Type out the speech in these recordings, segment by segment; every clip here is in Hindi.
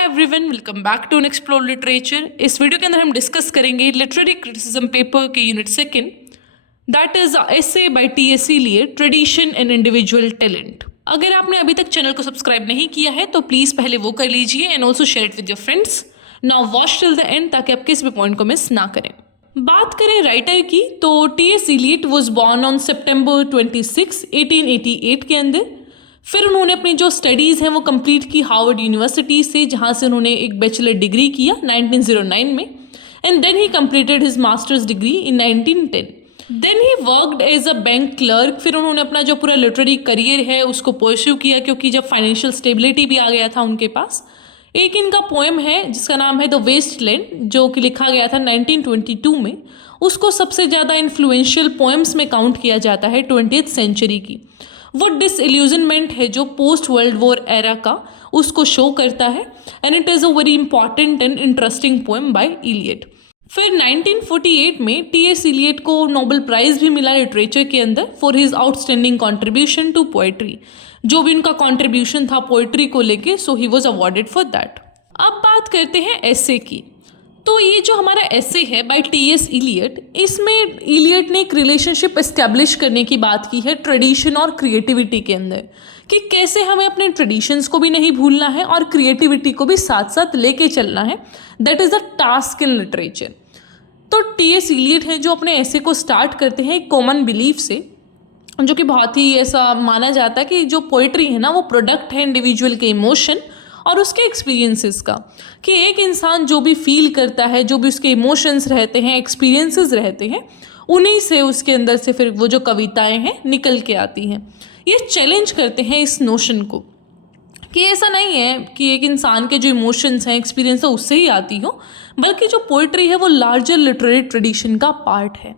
Hi everyone, welcome back to explore literature. इस वीडियो के अंदर हम डिस्कस करेंगे लिटरेरी क्रिटिसिज्म पेपर के unit second, that is essay by T S Eliot, tradition and individual talent. अगर आपने अभी तक चैनल को सब्सक्राइब नहीं किया है तो प्लीज़ पहले वो कर लीजिए and also share it with your friends. Now watch till the end ताकि आप किसी भी पॉइंट को मिस ना करें। बात करें राइटर की तो T S Eliot was born on September 26, 1888 के अंदर। फिर उन्होंने अपनी जो स्टडीज़ हैं वो कंप्लीट की हार्वर्ड यूनिवर्सिटी से, जहाँ से उन्होंने एक बैचलर डिग्री किया 1909 में, and then he completed his master's degree in 1910। Then he worked as a bank clerk. फिर उन्होंने अपना जो पूरा लिटरेरी करियर है उसको परस्यू किया, क्योंकि जब फाइनेंशियल स्टेबिलिटी भी आ गया था उनके पास। एक इनका पोएम है जिसका नाम है द वेस्ट लैंड, जो कि लिखा गया था 1922 में। उसको सबसे ज़्यादा इन्फ्लुएंशियल पोएम्स में काउंट किया जाता है 20th सेंचुरी की। वो डिसइल्यूजनमेंट है जो पोस्ट वर्ल्ड वॉर एरा का, उसको शो करता है, and it is a very important and interesting poem by Eliot. फिर 1948 में टीएस इलियट को नोबेल प्राइज़ भी मिला लिटरेचर के अंदर for his outstanding contribution to poetry. जो भी उनका कॉन्ट्रीब्यूशन था पोएट्री को लेके, so he was awarded for that. अब बात करते हैं एसे की। तो ये जो हमारा एसे है बाय टीएस इलियट, इसमें इलियट ने एक रिलेशनशिप एस्टेब्लिश करने की बात की है ट्रेडिशन और क्रिएटिविटी के अंदर, कि कैसे हमें अपने ट्रेडिशंस को भी नहीं भूलना है और क्रिएटिविटी को भी साथ साथ लेके चलना है। That is the task in literature. तो टीएस इलियट है जो अपने एसे को स्टार्ट करते हैं एक कॉमन बिलीफ से, जो कि बहुत ही ऐसा माना जाता है कि जो पोइट्री है ना वो प्रोडक्ट है इंडिविजुअल के इमोशन और उसके एक्सपीरियंसेस का, कि एक इंसान जो भी फील करता है, जो भी उसके इमोशंस रहते हैं, एक्सपीरियंसेस रहते हैं, उन्हीं से उसके अंदर से फिर वो जो कविताएं हैं निकल के आती हैं। ये चैलेंज करते हैं इस नोशन को कि ऐसा नहीं है कि एक इंसान के जो इमोशंस हैं, एक्सपीरियंस है, उससे ही आती हो, बल्कि जो पोइट्री है वो लार्जर लिटरेरी ट्रेडिशन का पार्ट है।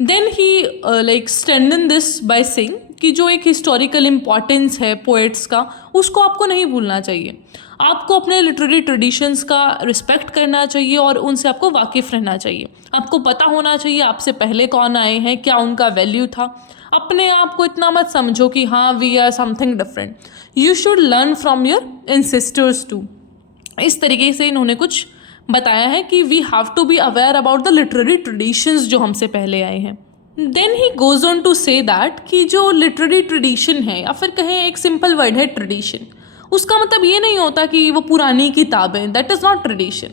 Then he strengthen this by saying कि जो एक हिस्टोरिकल इम्पॉर्टेंस है पोएट्स का, उसको आपको नहीं भूलना चाहिए। आपको अपने लिटरेरी ट्रेडिशंस का रिस्पेक्ट करना चाहिए और उनसे आपको वाकिफ़ रहना चाहिए। आपको पता होना चाहिए आपसे पहले कौन आए हैं, क्या उनका वैल्यू था। अपने आप को इतना मत समझो कि हाँ we are something different. You should learn from your ancestors too. इस तरीके से इन्होंने कुछ बताया है कि we have to be aware about the literary traditions जो हमसे पहले आए हैं। Then he goes on to say that कि जो लिटरेरी ट्रेडिशन है, या फिर कहें एक सिंपल वर्ड है ट्रेडिशन, उसका मतलब ये नहीं होता कि वो पुरानी किताबें, that is not tradition.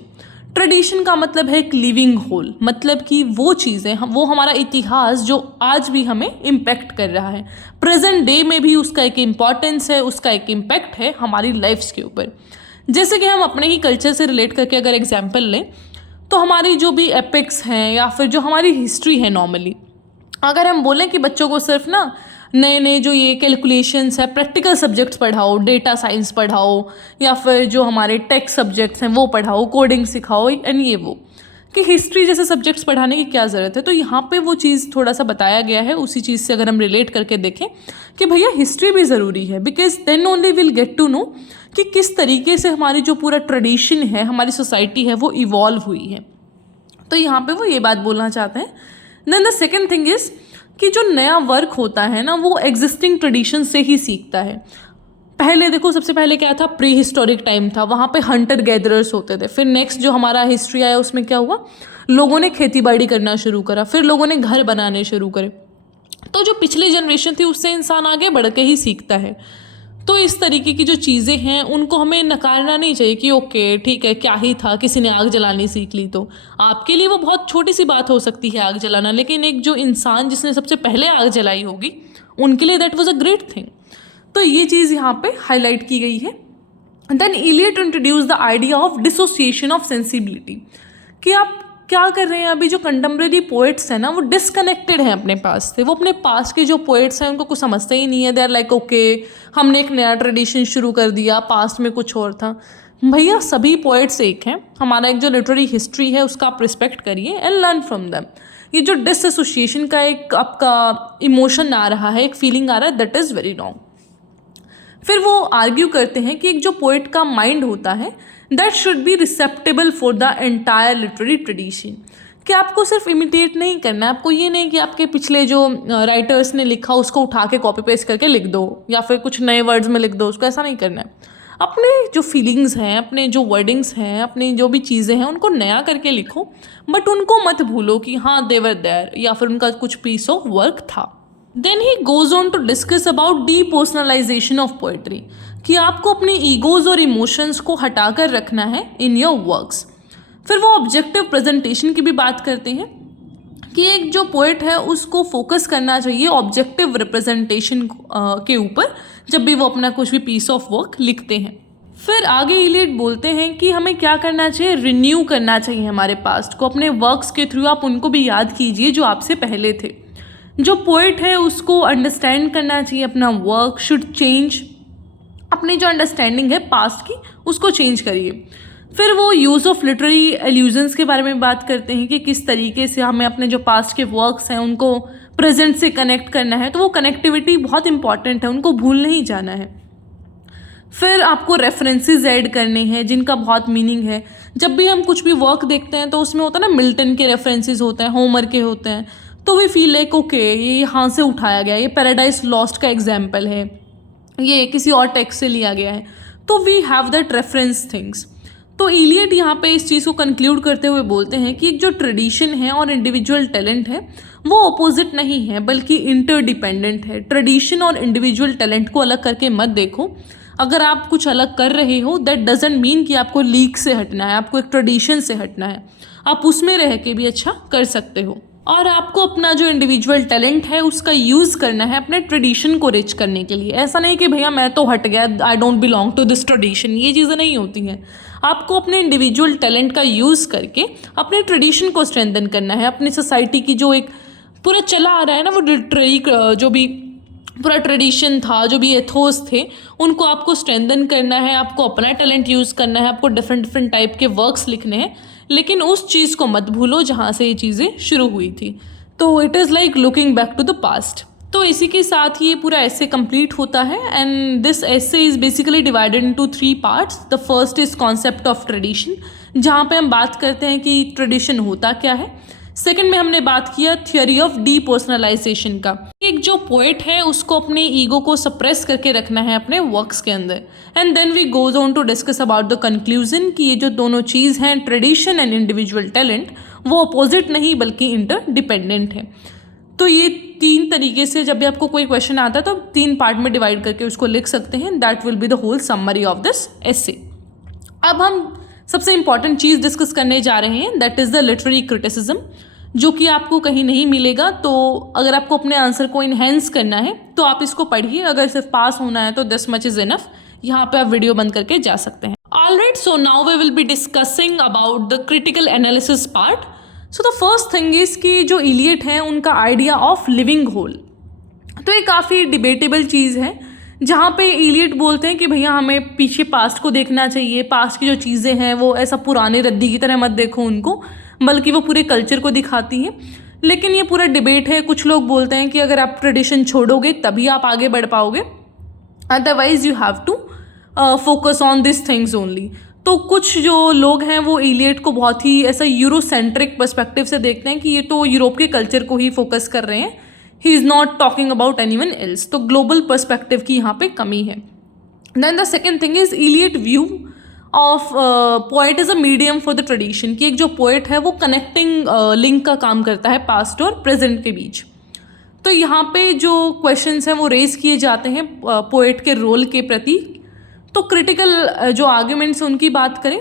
Tradition का मतलब है एक लिविंग होल, मतलब कि वो चीज़ें, वो हमारा इतिहास जो आज भी हमें इम्पेक्ट कर रहा है, प्रेजेंट डे में भी उसका एक इम्पॉर्टेंस है, उसका एक इम्पैक्ट है हमारी लाइफ्स के ऊपर। जैसे कि हम अपने ही कल्चर से रिलेट करके अगर एग्जाम्पल लें तो हमारी जो भी एपिक्स हैं या फिर जो हमारी हिस्ट्री है, नॉर्मली अगर हम बोलें कि बच्चों को सिर्फ ना नए नए जो ये कैलकुलेशंस है, प्रैक्टिकल सब्जेक्ट्स पढ़ाओ, डेटा साइंस पढ़ाओ, या फिर जो हमारे टेक सब्जेक्ट्स हैं वो पढ़ाओ, कोडिंग सिखाओ, एंड ये वो, कि हिस्ट्री जैसे सब्जेक्ट्स पढ़ाने की क्या ज़रूरत है। तो यहाँ पे वो चीज़ थोड़ा सा बताया गया है। उसी चीज़ से अगर हम रिलेट करके देखें कि भैया हिस्ट्री भी ज़रूरी है, because then only will get to know कि किस तरीके से हमारी जो पूरा ट्रेडिशन है, हमारी सोसाइटी है, वो इवॉल्व हुई है। तो यहाँ पे वो ये बात बोलना चाहते हैं। Then the second thing is कि जो नया वर्क होता है ना वो एग्जिस्टिंग ट्रेडिशन से ही सीखता है। पहले देखो, सबसे पहले क्या था, प्री हिस्टोरिक टाइम था, वहाँ पे हंटर गैदरर्स होते थे। फिर नेक्स्ट जो हमारा हिस्ट्री आया उसमें क्या हुआ, लोगों ने खेती बाड़ी करना शुरू करा, फिर लोगों ने घर बनाने शुरू करे। तो जो पिछली जनरेशन थी उससे इंसान आगे बढ़ के ही सीखता है। तो इस तरीके की जो चीज़ें हैं उनको हमें नकारना नहीं चाहिए कि ओके ठीक है, क्या ही था, किसी ने आग जलानी सीख ली। तो आपके लिए वो बहुत छोटी सी बात हो सकती है आग जलाना, लेकिन एक जो इंसान जिसने सबसे पहले आग जलाई होगी उनके लिए that was a great thing. तो ये चीज़ यहाँ पे हाईलाइट की गई है। Then Eliot introduce the idea of dissociation of sensibility, कि आप क्या कर रहे हैं, अभी जो कंटेम्प्रेरी पोएट्स हैं ना वो डिसकनेक्टेड हैं अपने पास से। वो अपने पास के जो पोएट्स हैं उनको कुछ समझते ही नहीं है। दे आर लाइक ओके हमने एक नया ट्रेडिशन शुरू कर दिया, पास्ट में कुछ और था। भैया सभी पोएट्स एक हैं, हमारा एक जो लिटरेरी हिस्ट्री है उसका आप रिस्पेक्ट करिए एंड लर्न फ्रॉम देम। ये जो डिसएसोसिएशन का एक आपका इमोशन आ रहा है, एक फीलिंग आ रहा है, दैट इज़ वेरी रॉन्ग। फिर वो आर्ग्यू करते हैं कि एक जो पोएट का माइंड होता है that should be receptable for the entire literary tradition, कि आपको सिर्फ इमिटेट नहीं करना है। आपको ये नहीं कि आपके पिछले जो राइटर्स ने लिखा उसको उठा के कॉपी पेस्ट करके लिख दो या फिर कुछ नए वर्ड्स में लिख दो, उसको ऐसा नहीं करना है। अपने जो फीलिंग्स हैं, अपने जो वर्डिंग्स हैं, अपनी जो भी चीज़ें हैं उनको नया करके लिखो, बट उनको मत भूलो कि हाँ दे वर देयर या फिर उनका कुछ पीस ऑफ वर्क था। Then he goes on to discuss about depersonalisation of poetry, कि आपको अपने ईगोज और इमोशंस को हटाकर रखना है इन योर वर्क्स। फिर वो ऑब्जेक्टिव प्रेजेंटेशन की भी बात करते हैं कि एक जो पोएट है उसको फोकस करना चाहिए ऑब्जेक्टिव रिप्रेजेंटेशन के ऊपर जब भी वो अपना कुछ भी पीस ऑफ वर्क लिखते हैं। फिर आगे इलियट बोलते हैं कि हमें क्या करना चाहिए, रिन्यू करना चाहिए हमारे पास्ट को। अपने वर्क्स के थ्रू आप उनको भी याद कीजिए जो आपसे पहले थे। जो पोएट है उसको अंडरस्टैंड करना चाहिए अपना वर्क शुड चेंज, अपनी जो अंडरस्टैंडिंग है पास्ट की उसको चेंज करिए। फिर वो यूज़ ऑफ लिटरेरी एल्यूजन्स के बारे में बात करते हैं कि किस तरीके से हमें अपने जो पास्ट के वर्क्स हैं उनको प्रेजेंट से कनेक्ट करना है। तो वो कनेक्टिविटी बहुत इंपॉर्टेंट है, उनको भूल नहीं जाना है। फिर आपको रेफरेंसेस ऐड करने हैं जिनका बहुत मीनिंग है। जब भी हम कुछ भी वर्क देखते हैं तो उसमें होता है ना, मिल्टन के रेफरेंसेस होते हैं, होमर के होते हैं, तो वी फील लाइक ओके ये यहाँ से उठाया गया, ये पैराडाइज लॉस्ट का एग्जाम्पल है, ये किसी और टेक्स्ट से लिया गया है, तो we have that reference things. तो इलियट यहाँ पे इस चीज़ को कंक्लूड करते हुए बोलते हैं कि एक जो ट्रेडिशन है और इंडिविजुअल टैलेंट है वो अपोजिट नहीं है बल्कि इंटरडिपेंडेंट है। ट्रेडिशन और इंडिविजुअल टैलेंट को अलग करके मत देखो। अगर आप कुछ अलग कर रहे हो दैट डजंट मीन कि आपको लीग से हटना है, आपको एक ट्रेडिशन से हटना है। आप उसमें रह के भी अच्छा कर सकते हो और आपको अपना जो इंडिविजुअल टैलेंट है उसका यूज़ करना है अपने ट्रेडिशन को रिच करने के लिए। ऐसा नहीं कि भैया मैं तो हट गया, I don't belong to this tradition, ये चीज़ें नहीं होती हैं। आपको अपने इंडिविजुअल टैलेंट का यूज़ करके अपने ट्रेडिशन को स्ट्रेंथन करना है। अपनी सोसाइटी की जो एक पूरा चला आ रहा है ना, वो लिटरेरी जो भी पूरा ट्रेडिशन था, जो भी एथोस थे, उनको आपको स्ट्रेंथन करना है। आपको अपना टैलेंट यूज़ करना है, आपको डिफरेंट डिफरेंट टाइप के वर्क्स लिखने हैं, लेकिन उस चीज़ को मत भूलो जहाँ से ये चीज़ें शुरू हुई थी। तो it is like looking back to the past. तो इसी के साथ ये पूरा ऐसे कंप्लीट होता है एंड दिस ऐसे is basically divided into 3 parts. The first is concept of tradition, जहाँ पे हम बात करते हैं कि ट्रेडिशन होता क्या है। सेकंड में हमने बात किया थियोरी ऑफ डीपर्सनलाइजेशन का। एक जो पोएट है उसको अपने ईगो को सप्रेस करके रखना है अपने वर्क्स के अंदर। And then we goes on to discuss about the conclusion कि ये जो दोनों चीज़ हैं ट्रेडिशन एंड इंडिविजुअल टैलेंट वो अपोजिट नहीं बल्कि इंटरडिपेंडेंट है। तो ये 3 तरीके से जब भी आपको कोई क्वेश्चन आता है तो 3 पार्ट में डिवाइड करके उसको लिख सकते हैं। That will be the whole summary of this essay. अब हम सबसे इंपॉर्टेंट चीज़ डिस्कस करने जा रहे हैं, that is the literary criticism, जो कि आपको कहीं नहीं मिलेगा। तो अगर आपको अपने आंसर को इन्हेंस करना है तो आप इसको पढ़िए। अगर सिर्फ पास होना है तो दिस मच इज़ इनफ। यहाँ पे आप वीडियो बंद करके जा सकते हैं। Alright, so now we will be discussing about the critical analysis part. So the first thing is कि जो इलियट हैं उनका आइडिया ऑफ लिविंग होल, तो ये काफ़ी डिबेटेबल चीज़ है, जहाँ पे इलियट बोलते हैं कि भैया हमें पीछे पास्ट को देखना चाहिए। पास्ट की जो चीज़ें हैं वो ऐसा पुराने रद्दी की तरह मत देखो उनको, बल्कि वो पूरे कल्चर को दिखाती हैं। लेकिन ये पूरा डिबेट है। कुछ लोग बोलते हैं कि अगर आप ट्रेडिशन छोड़ोगे तभी आप आगे बढ़ पाओगे, otherwise you have to focus on this things only. तो कुछ जो लोग हैं वो इलियट को बहुत ही ऐसा यूरोसेंट्रिक पर्सपेक्टिव से देखते हैं कि ये तो यूरोप के कल्चर को ही फोकस कर रहे हैं, he is not talking about anyone else. तो ग्लोबल पर्सपेक्टिव की यहाँ पे कमी है। Then the second thing is Eliot view of poet is a medium for the tradition, कि एक जो पोएट है वो कनेक्टिंग लिंक का काम करता है पास्ट और प्रेजेंट के बीच। तो यहाँ पे जो क्वेश्चंस हैं वो रेज किए जाते हैं पोएट के रोल के प्रति। तो क्रिटिकल जो आर्ग्यूमेंट्स उनकी बात करें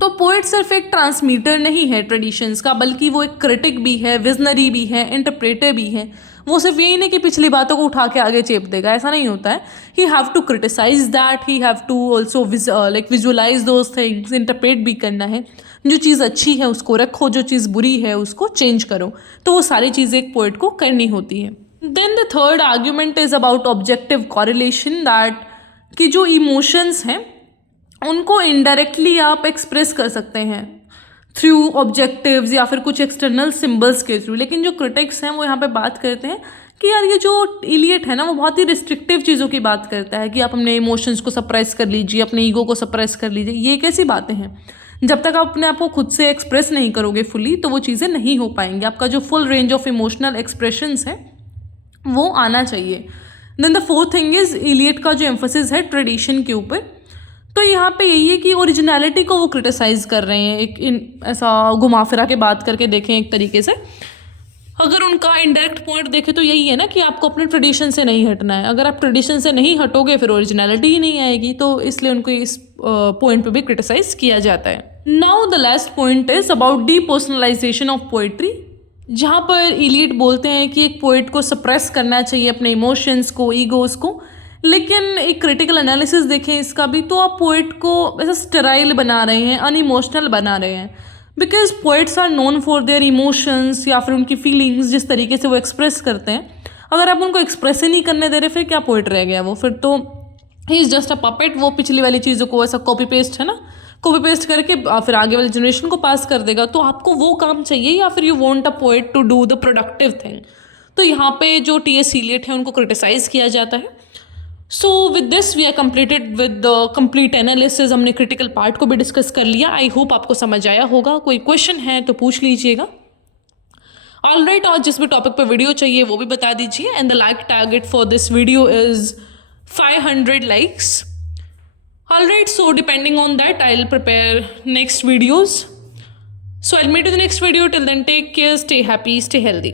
तो पोएट सिर्फ एक ट्रांसमीटर नहीं है ट्रेडिशंस का, बल्कि वो एक क्रिटिक भी है, विजनरी भी है, इंटरप्रेटर भी है। वो सिर्फ यही नहीं कि पिछली बातों को उठा के आगे चेप देगा, ऐसा नहीं होता है। He have to criticise that, he have to also like visualise those things, interpret भी करना है। जो चीज़ अच्छी है उसको रखो, जो चीज़ बुरी है उसको चेंज करो। तो वो सारी चीज़ें एक पोएट को करनी होती है। Then the third argument is about objective correlation, that कि जो इमोशंस हैं उनको इनडायरेक्टली आप एक्सप्रेस कर सकते हैं थ्रू ऑब्जेक्टिव्स या फिर कुछ एक्सटर्नल सिंबल्स के थ्रू। लेकिन जो क्रिटिक्स हैं वो यहाँ पे बात करते हैं कि यार ये जो इलियट है ना वो बहुत ही रिस्ट्रिक्टिव चीज़ों की बात करता है कि आप अपने इमोशंस को सप्रेस कर लीजिए, अपने ईगो को सप्रेस कर लीजिए। ये कैसी बातें हैं? जब तक आप अपने आप को खुद से एक्सप्रेस नहीं करोगे फुली तो वो चीज़ें नहीं हो पाएंगी। आपका जो full range of emotional expressions है वो आना चाहिए। Then the fourth thing is Eliot का जो एम्फोसिस है ट्रेडिशन के ऊपर, तो यहाँ पे यही है कि ओरिजिनलिटी को वो क्रिटिसाइज़ कर रहे हैं, एक ऐसा घुमा फिरा के बात करके देखें एक तरीके से। अगर उनका इनडायरेक्ट पॉइंट देखें तो यही है ना कि आपको अपने ट्रेडिशन से नहीं हटना है। अगर आप ट्रेडिशन से नहीं हटोगे फिर ओरिजिनलिटी ही नहीं आएगी, तो इसलिए उनको इस पॉइंट पे भी क्रिटिसाइज किया जाता है। Now the last point is about depersonalisation of poetry, जहाँ पर इलीट बोलते हैं कि एक पोइट को सप्रेस करना चाहिए अपने इमोशंस को, ईगोज़ को। लेकिन एक क्रिटिकल एनालिसिस देखें इसका भी, तो आप पोइट को ऐसा स्टेराइल बना रहे हैं, अनइमोशनल बना रहे हैं। Because poets are known for their emotions या फिर उनकी फीलिंग्स, जिस तरीके से वो एक्सप्रेस करते हैं। अगर आप उनको एक्सप्रेस ही नहीं करने दे रहे फिर क्या पोइट रह गया वो? फिर तो he is just a puppet. वो पिछली वाली चीज़ों को ऐसा कॉपी पेस्ट है ना, कॉपी पेस्ट करके फिर आगे वाले जनरेशन को पास कर देगा। तो आपको वो काम चाहिए या फिर you want a poet to do the productive thing. तो यहाँ पे जो टी.एस. इलियट है उनको क्रिटिसाइज़ किया जाता है। So with this we are completed with the complete analysis. हमने क्रिटिकल पार्ट को भी डिस्कस कर लिया। आई होप आपको समझ आया होगा। कोई क्वेश्चन है तो पूछ लीजिएगा। ऑलराइट, और जिस भी टॉपिक पे वीडियो चाहिए वो भी बता दीजिए। And the like target for this video is 500 likes. Alright, so depending on that, I'll prepare next videos. So I'll meet you in the next video. Till then, take care, stay happy, stay healthy.